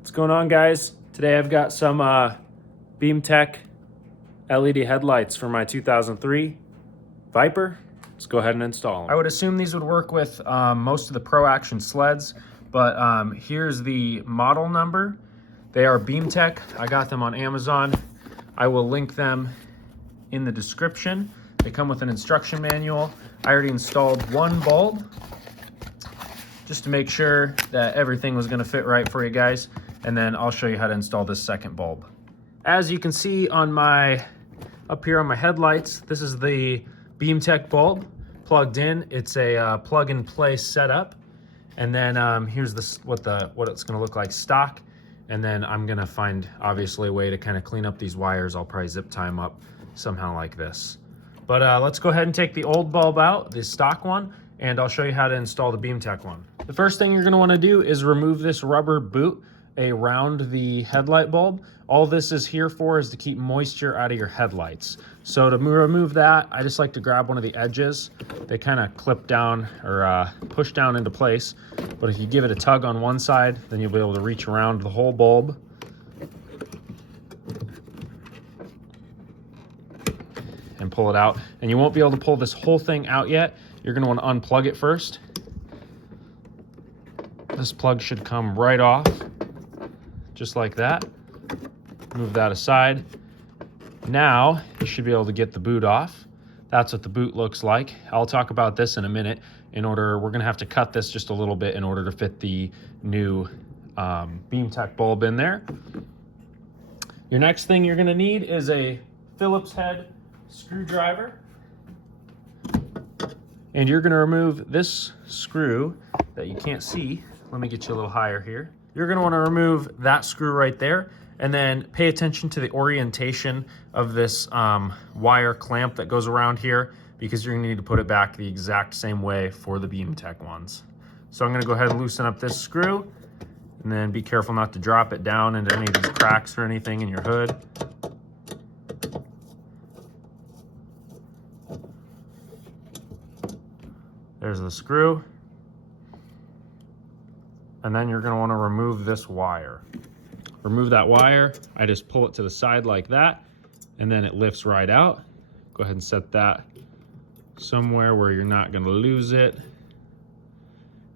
What's going on, guys? Today I've got some BeamTech LED headlights for my 2003 Viper. Let's go ahead and install them. I would assume these would work with most of the Pro Action sleds, but here's the model number. They are BeamTech. I got them on Amazon. I will link them in the description. They come with an instruction manual. I already installed one bulb just to make sure that everything was gonna fit right for you guys. And then I'll show you how to install this second bulb. As you can see on up here on my headlights, this is the BeamTech bulb plugged in. It's a plug and play setup. And then here's what it's gonna look like stock. And then I'm gonna find obviously a way to kind of clean up these wires. I'll probably zip tie them up somehow like this. But let's go ahead and take the old bulb out, the stock one, and I'll show you how to install the BeamTech one. The first thing you're gonna wanna do is remove this rubber boot around the headlight bulb. All this is here for is to keep moisture out of your headlights. So to remove that, I just like to grab one of the edges. They kind of clip down or push down into place. But if you give it a tug on one side, then you'll be able to reach around the whole bulb. And pull it out. And you won't be able to pull this whole thing out yet. You're gonna wanna unplug it first. This plug should come right off, just like that. Move that aside. Now you should be able to get the boot off. That's what the boot looks like. I'll talk about this in a minute. We're gonna have to cut this just a little bit in order to fit the new BeamTech bulb in there. Your next thing you're gonna need is a Phillips head screwdriver. And you're gonna remove this screw that you can't see. Let me get you a little higher here. You're gonna wanna remove that screw right there, and then pay attention to the orientation of this wire clamp that goes around here, because you're gonna need to put it back the exact same way for the BeamTech ones. So I'm gonna go ahead and loosen up this screw, and then be careful not to drop it down into any of these cracks or anything in your hood. There's the screw. And then you're gonna wanna remove this wire. Remove that wire. I just pull it to the side like that, and then it lifts right out. Go ahead and set that somewhere where you're not gonna lose it.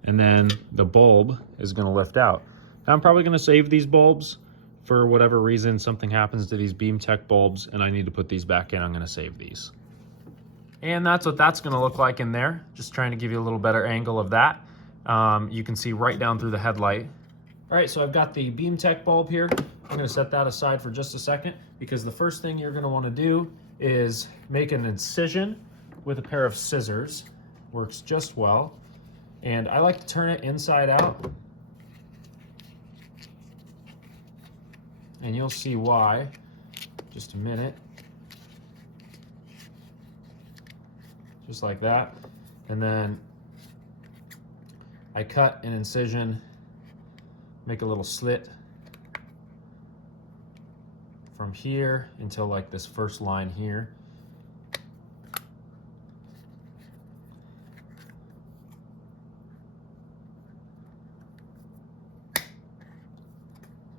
And then the bulb is gonna lift out. Now I'm probably gonna save these bulbs for whatever reason, something happens to these BeamTech bulbs and I need to put these back in, I'm gonna save these. And that's what that's gonna look like in there. Just trying to give you a little better angle of that. You can see right down through the headlight. All right, so I've got the BeamTech bulb here. I'm gonna set that aside for just a second, because the first thing you're gonna wanna do is make an incision with a pair of scissors. Works just well. And I like to turn it inside out. And you'll see why, just a minute. Just like that. And then I cut an incision, make a little slit from here until like this first line here.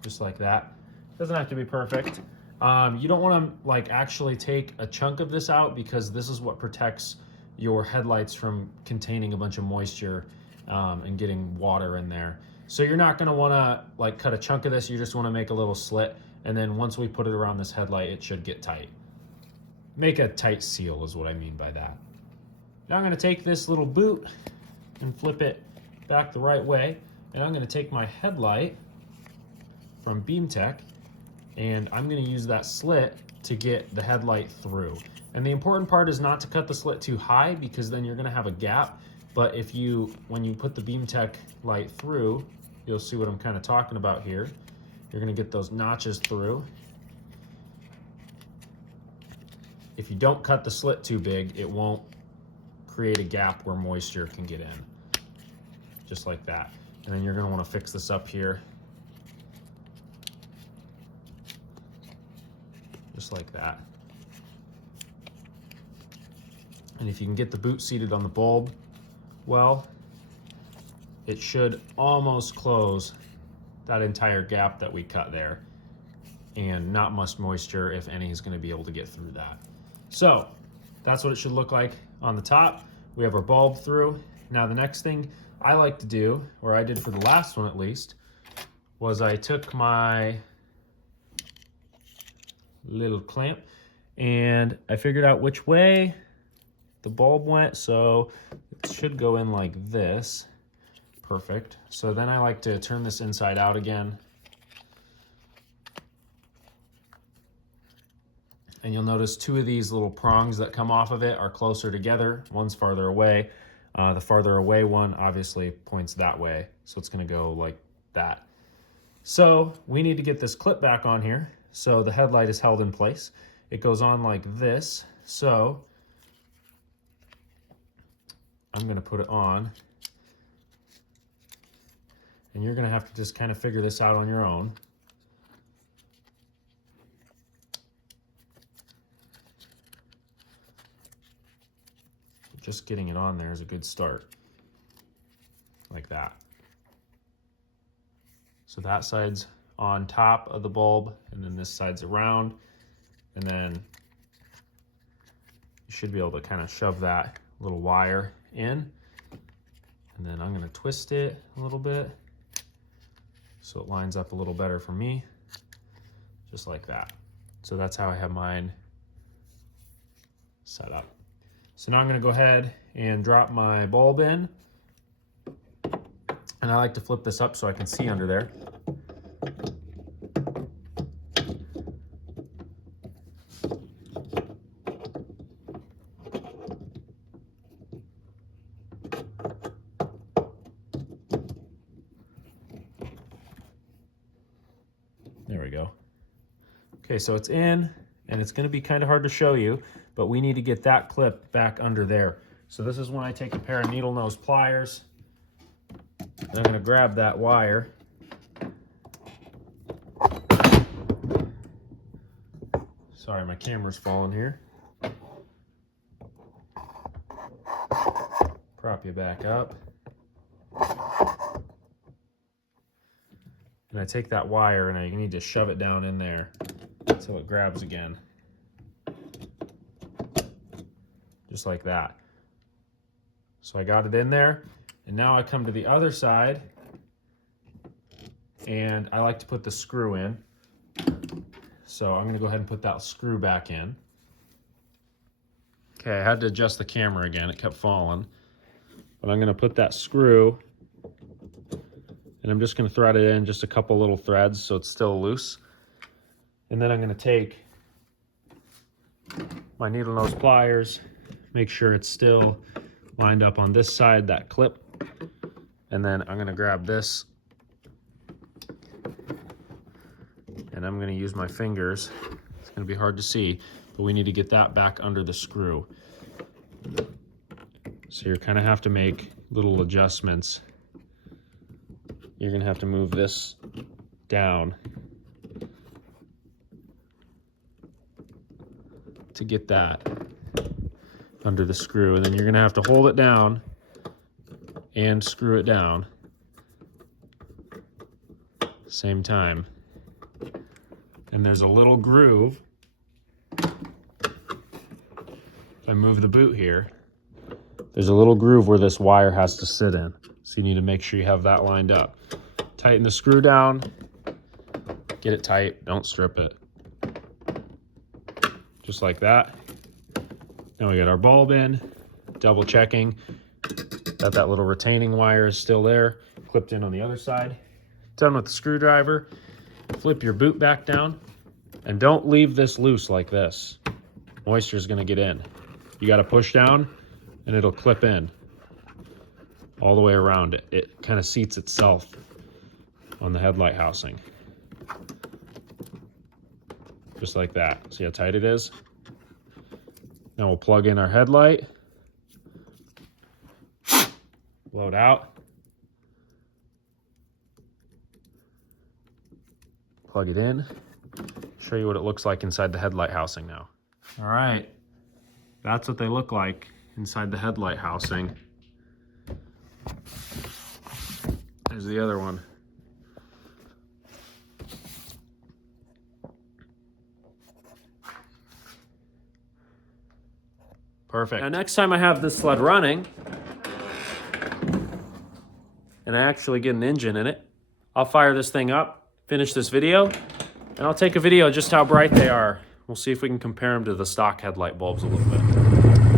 Just like that. Doesn't have to be perfect. You don't want to like actually take a chunk of this out, because this is what protects your headlights from containing a bunch of moisture and getting water in there. So you're not gonna wanna like cut a chunk of this, you just wanna make a little slit, and then once we put it around this headlight, it should get tight. Make a tight seal is what I mean by that. Now I'm gonna take this little boot and flip it back the right way, and I'm gonna take my headlight from BeamTech, and I'm gonna use that slit to get the headlight through. And the important part is not to cut the slit too high, because then you're gonna have a gap. But when you put the BeamTech light through, you'll see what I'm kind of talking about here. You're gonna get those notches through. If you don't cut the slit too big, it won't create a gap where moisture can get in. Just like that. And then you're gonna wanna fix this up here. Just like that. And if you can get the boot seated on the bulb, well, it should almost close that entire gap that we cut there, and not much moisture, if any, is going to be able to get through that. So that's what it should look like on the top. We have our bulb through. Now the next thing I like to do, or I did for the last one at least, was I took my little clamp and I figured out which way the bulb went, so it should go in like this. Perfect. So then I like to turn this inside out again. And you'll notice two of these little prongs that come off of it are closer together. One's farther away. The farther away one obviously points that way, so it's going to go like that. So we need to get this clip back on here so the headlight is held in place. It goes on like this. So I'm going to put it on. And you're going to have to just kind of figure this out on your own. Just getting it on there is a good start, like that. So that side's on top of the bulb, and then this side's around, and then you should be able to kind of shove that little wire in, and then I'm going to twist it a little bit so it lines up a little better for me, just like that. So that's how I have mine set up. So now I'm going to go ahead and drop my bulb in, and I like to flip this up so I can see under there. There we go. Okay, so it's in, and it's going to be kind of hard to show you, but we need to get that clip back under there. So this is when I take a pair of needle nose pliers, and I'm going to grab that wire. Sorry, my camera's falling here. Prop you back up. And I take that wire and I need to shove it down in there until it grabs again. Just like that. So I got it in there, and now I come to the other side, and I like to put the screw in. So I'm going to go ahead and put that screw back in. Okay, I had to adjust the camera again. It kept falling. But I'm going to put that screw, and I'm just going to thread it in just a couple little threads so it's still loose. And then I'm going to take my needle nose pliers, make sure it's still lined up on this side, that clip. And then I'm going to grab this, and I'm going to use my fingers. It's going to be hard to see, but we need to get that back under the screw. So you kind of have to make little adjustments. You're going to have to move this down to get that under the screw, and then you're going to have to hold it down and screw it down same time. And there's a little groove. If I move the boot here, there's a little groove where this wire has to sit in. So you need to make sure you have that lined up. Tighten the screw down, get it tight, don't strip it. Just like that. Now we got our bulb in, double checking that that little retaining wire is still there, clipped in on the other side. Done with the screwdriver. Flip your boot back down, and don't leave this loose like this. Moisture is going to get in. You got to push down, and it'll clip in all the way around it. It kind of seats itself on the headlight housing. Just like that. See how tight it is? Now we'll plug in our headlight. Load out. Plug it in. Show you what it looks like inside the headlight housing now. All right. That's what they look like inside the headlight housing. There's the other one. Perfect. Now next time I have this sled running, and I actually get an engine in it, I'll fire this thing up, finish this video, and I'll take a video just how bright they are. We'll see if we can compare them to the stock headlight bulbs a little bit.